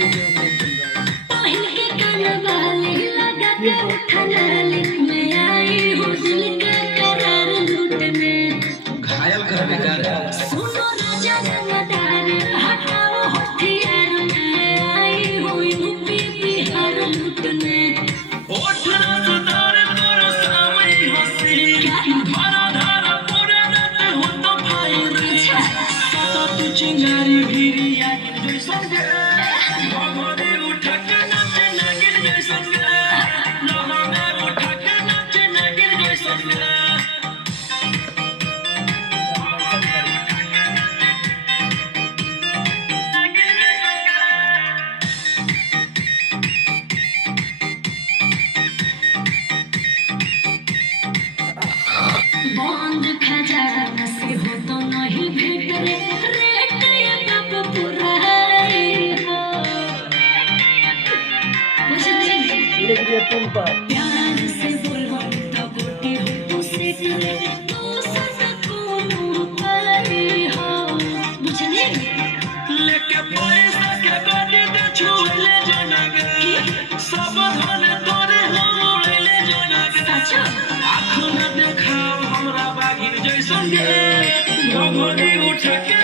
पहन के कानवाली लगा के उठलाली मैं आई हूँ दिल का करार लूटने घायल कर बेकार सुनो राजा रंगदार हटाओ हथियार मैं आई हूँ यूपी बिहार लूटने ओठना सुधार तोर सामने हंसी धारा धारा पूरा रात हो तो भाई सता तू चिंगारी भिरी आई जैसन गे भगोरे उठा के नाचे नागिन जैसन गे लहा में उठा के नाचे नागिन जैसन गे बंद खजाना से हो तो नहीं भेट रे रेट ये बाप पूरा है हो बुझली प्यार से बोलो तो गोटी हो तो सेट रे तू सत को पारी हो बुझली लेके पैसा के गाड़ी दे छुले जनगे सब धन तोरे हम उड़ले जनगे सचो आँख न देखाओ हमरा बागिन जैसन गे भगोरी उठा के